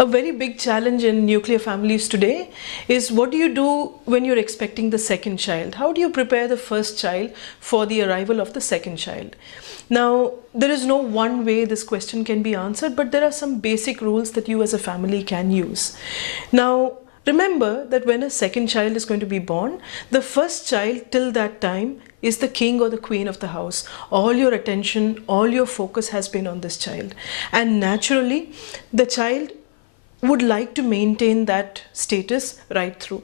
A very big challenge in nuclear families today is, what do you do when you're expecting the second child? How do you prepare the first child for the arrival of the second child? Now, there is no one way this question can be answered, but there are some basic rules that you as a family can use. Now, remember that when a second child is going to be born, the first child till that time is the king or the queen of the house. All your attention, all your focus has been on this child. And naturally, the child would like to maintain that status right through.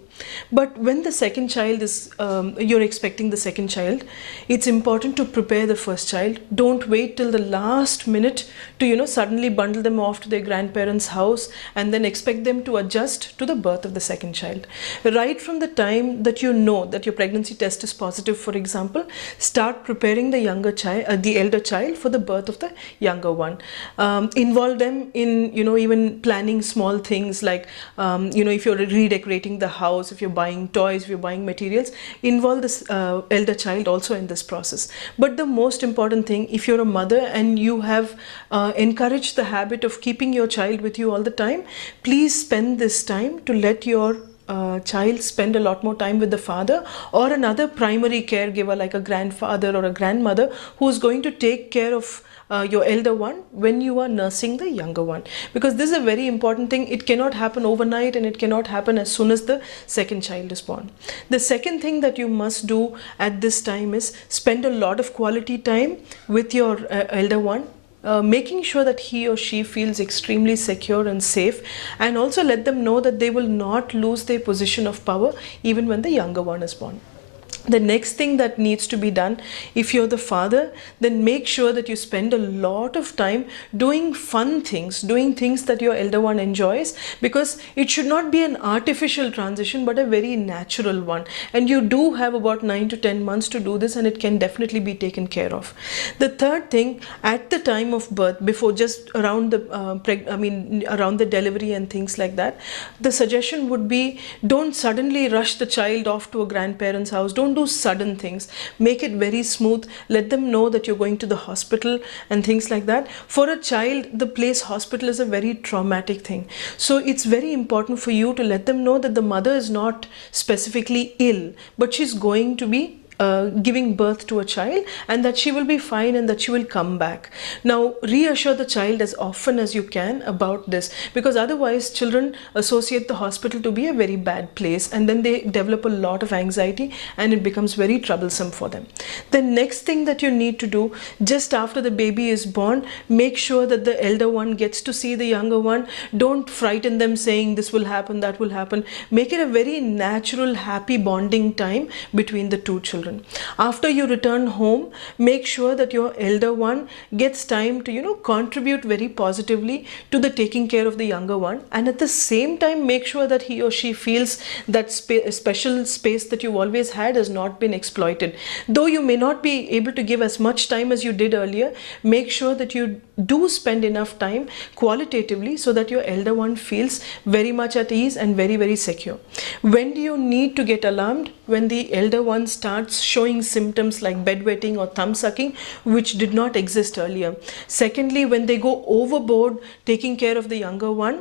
But when the second child is, you're expecting the second child, it's important to prepare the first child. Don't wait till the last minute to, suddenly bundle them off to their grandparents' house and then expect them to adjust to the birth of the second child. Right from the time that you know that your pregnancy test is positive, for example, start preparing the younger child, the elder child, for the birth of the younger one. Involve them in, even planning small things like, if you're redecorating the house, if you're buying toys, if you're buying materials, involve this elder child also in this process. But the most important thing, if you're a mother and you have encouraged the habit of keeping your child with you all the time, please spend this time to let your child spend a lot more time with the father or another primary caregiver like a grandfather or a grandmother who's going to take care of your elder one when you are nursing the younger one, because this is a very important thing. It cannot happen overnight and it cannot happen as soon as the second child is born. The second thing that you must do at this time is spend a lot of quality time with your elder one, making sure that he or she feels extremely secure and safe, and also let them know that they will not lose their position of power even when the younger one is born. The next thing that needs to be done, if you're the father, then make sure that you spend a lot of time doing fun things, doing things that your elder one enjoys, because it should not be an artificial transition but a very natural one. And you do have about 9 to 10 months to do this, and it can definitely be taken care of. The third thing, at the time of birth, before just around the around the delivery and things like that, the suggestion would be, don't suddenly rush the child off to a grandparent's house. Don't do sudden things. Make it very smooth. Let them know that you're going to the hospital and things like that. For a child, the place hospital is a very traumatic thing. So it's very important for you to let them know that the mother is not specifically ill, but she's going to be giving birth to a child, and that she will be fine and that she will come back. Now, reassure the child as often as you can about this, because otherwise children associate the hospital to be a very bad place, and then they develop a lot of anxiety and it becomes very troublesome for them. The next thing that you need to do, just after the baby is born, make sure that the elder one gets to see the younger one. Don't frighten them saying this will happen, that will happen. Make it a very natural, happy bonding time between the two children. After you return home, make sure that your elder one gets time to, contribute very positively to the taking care of the younger one. And at the same time, make sure that he or she feels that special space that you've always had has not been exploited. Though you may not be able to give as much time as you did earlier, make sure that you do spend enough time qualitatively so that your elder one feels very much at ease and very, very secure. When do you need to get alarmed? When the elder one starts showing symptoms like bedwetting or thumb sucking, which did not exist earlier. Secondly, when they go overboard taking care of the younger one,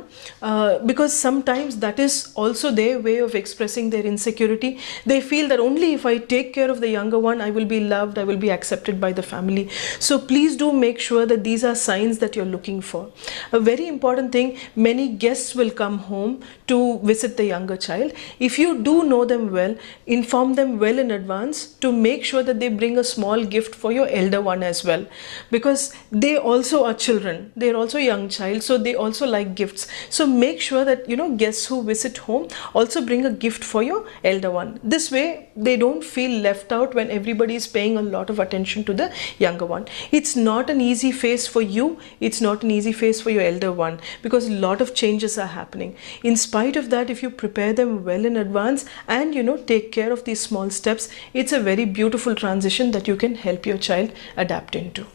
because sometimes that is also their way of expressing their insecurity. They feel that only if I take care of the younger one, I will be loved, I will be accepted by the family. So please do make sure that these are signs that you're looking for. A very important thing, many guests will come home to visit the younger child. If you do know them well, inform them well in advance to make sure that they bring a small gift for your elder one as well, because they also are children, they're also young child, so they also like gifts. So make sure that guests who visit home also bring a gift for your elder one. This way they don't feel left out when everybody is paying a lot of attention to the younger one. It's not an easy phase for you, it's not an easy phase for your elder one, because a lot of changes are happening. In spite of that, if you prepare them well in advance and take care of these small steps, it's a very beautiful transition that you can help your child adapt into.